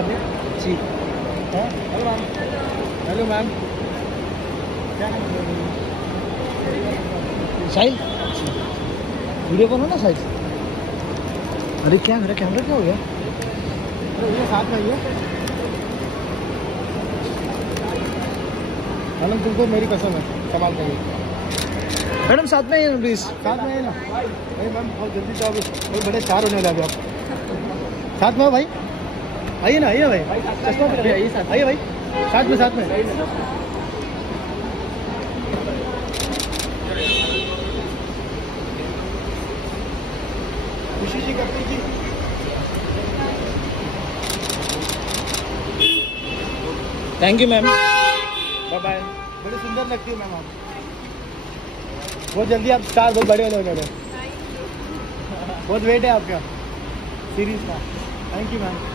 जी hello ma'am. Hello ma'am. क्या साहिल video call हो ना साहिल। अरे क्या मेरा कैमरा क्या हो गया? अरे ये साथ में ही है मैडम, तुमको मेरी कसम है, संभाल करिए मैडम। साथ में ही है प्लीज, साथ में है ना भाई। मैम बहुत जल्दी तो अभी बहुत बड़े स्टार होने वाले आप। साथ में हो भाई, आइए ना, आइए भाई, चश्मा पहनिए, आइए भाई, साथ में साथ में। Khushi ji, Kapti ji, thank you ma'am, bye bye. बड़े सुंदर लगती है मैम आप, बहुत जल्दी आप स्टार बहुत बड़े होने वाले, बहुत वेट है आपका सीरीज का। Thank you ma'am.